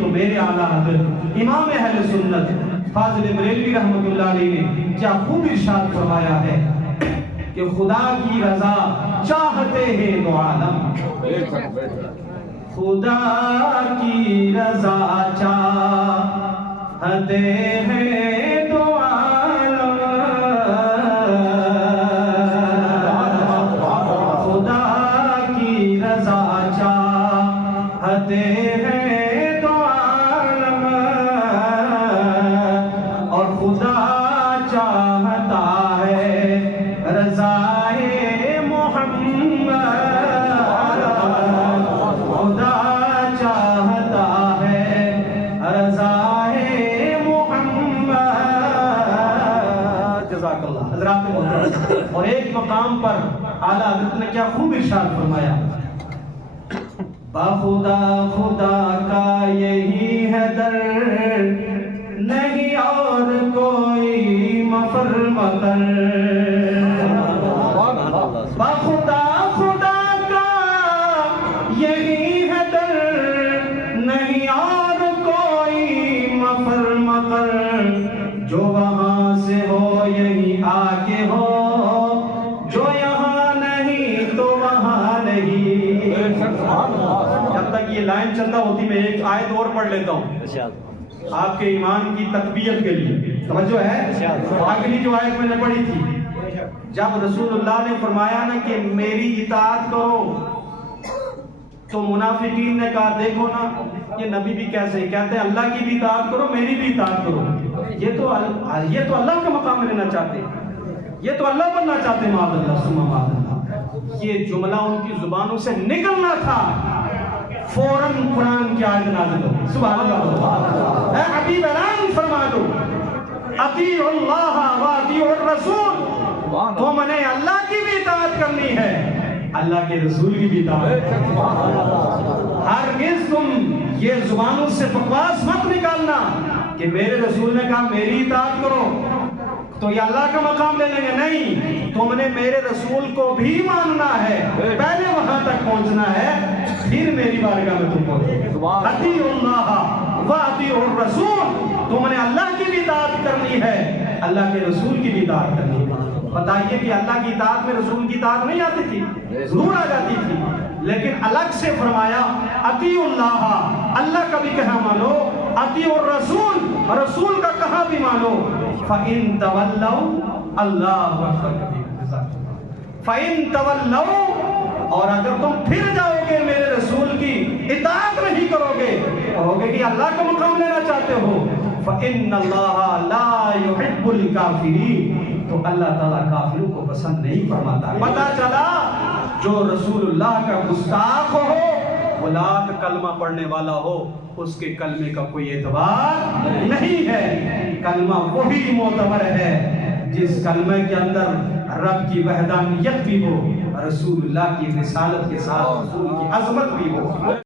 تو میرے اعلیٰ حضرت امام اہل سنت فاضل بریلوی رحمۃ اللہ علیہ نے کیا خوب ارشاد فرمایا ہے کہ خدا کی رضا چاہتے ہیں دو عالم، خدا کی رضا چاہتے ہیں دو عالم، خدا کی رضا چاہتے ہیں چاہتا ہے رضائے محمد، خدا چاہتا ہے رضائے محمد۔ جزاک اللہ حضرات محترم۔ اور ایک مقام پر اعلیٰ حضرت نے کیا خوب ارشاد فرمایا، بخدا خدا کا یہی ہے در، نہیں اور کوئی مفر مقر، بخدا خدا کا یہی ہے در، نہیں اور کوئی مفر مقر، جو وہاں سے ہو یہی آگے ہو، جو یہاں نہیں تو وہاں نہیں۔ جب تک یہ لائن چندہ ہوتی میں ایک آیت اور پڑھ لیتا ہوں آپ کے ایمان کی تقویت کے لیے، توجہ ہے۔ اگلی جو آیت میں نے پڑھی تھی، جب رسول اللہ نے فرمایا نا کہ میری اطاعت کرو، تو منافقین نے کہا دیکھو نا یہ نبی بھی کیسے کہتے ہیں اللہ کی بھی اطاعت کرو میری بھی اطاعت کرو، یہ تو اللہ کا مقام لینا چاہتے، یہ تو اللہ بننا چاہتے، معاذ اللہ ثم معاذ اللہ۔ یہ جملہ ان کی زبانوں سے نکلنا تھا، فوراً قرآن کی آیت نازل ہو، سبحان اللہ، اے حبیب اعلان فرما دو اطیعوا اللہ و اطیعوا الرسول، تم نے اللہ کی بھی اطاعت کرنی ہے اللہ کے رسول کی بھی اطاعت۔ ہرگز تم یہ زبانوں سے بکواس مت نکالنا کہ میرے رسول نے کہا میری اطاعت کرو تو یہ اللہ کا مقام لے لیں گے، نہیں، تم نے میرے رسول کو بھی ماننا ہے، پہلے وہاں تک پہنچنا ہے پھر میری بارگاہ میں تم پہنچو۔ اطیعوا اللہ و اطیعوا الرسول، تم نے اللہ کی بھی اطاعت کرنی ہے اللہ کے رسول کی بھی اطاعت کرنی ہے۔ بتائیے کہ اللہ کی اطاعت میں رسول کی اطاعت نہیں آتی تھی، ضرور آ جاتی تھی، لیکن الگ سے فرمایا اطیعوا اللہ، اللہ کا بھی کہا مانو، اطیعوا الرسول، رسول کا کہا بھی مانو۔ فَإِن تَوَلَّوْا اللہ اکبر، فَإِن تَوَلَّوْا، اور اگر تم پھر جاؤ گے میرے رسول کی اطاعت نہیں کرو گے، کہو گے کہ اللہ کا مقام لینا چاہتے ہو، فَإِنَّ اللَّهَ لَا يُحِبُّ الْكَافِرِينَ، تو اللہ تعالیٰ کافروں کو پسند نہیں فرماتا۔ پتہ چلا جو رسول اللہ کا گستاخ ہو، وہ لاکھ کلمہ پڑھنے والا ہو، اس کے کلمے کا کوئی اعتبار نہیں ہے۔ کلمہ وہی معتبر ہے جس کلمے کے اندر رب کی وحدانیت بھی ہو، رسول اللہ کی رسالت کے ساتھ رسول کی عظمت بھی ہو۔